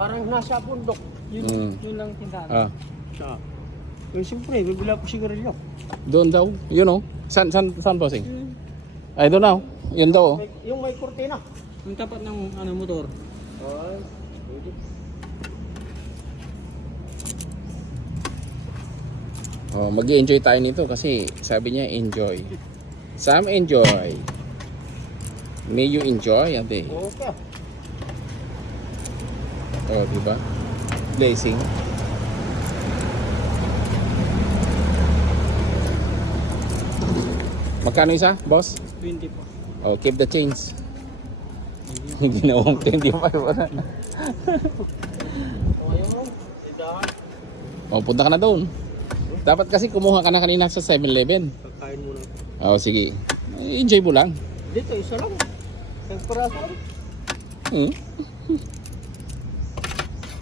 Parang nasa bundok. Yun lang tindahan. Ah, Eh, siyempre, bibila po sigarilyo. doon daw. Yun oh. Saan bossing? Ay, doon daw. Yun daw oh. Yung may kurtina. Yung tapat ng motor. Ay, pwede. Oh, mag-enjoy tayo nito kasi sabi niya enjoy. Sam, enjoy. May you enjoy, ate. Okay. Oh, diba? Blessing. Magkano isa, boss? 20 po. Oh, keep the change. Ginawang 25 wala. O, ayun. Tindahan. Oh, punta ka na doon. Dapat kasi kumuha ka na kanina sa 7-Eleven. Pagkain muna. Oh, sige. Enjoy mo lang. Dito, isa lang. Isang piraso lang. Hmm?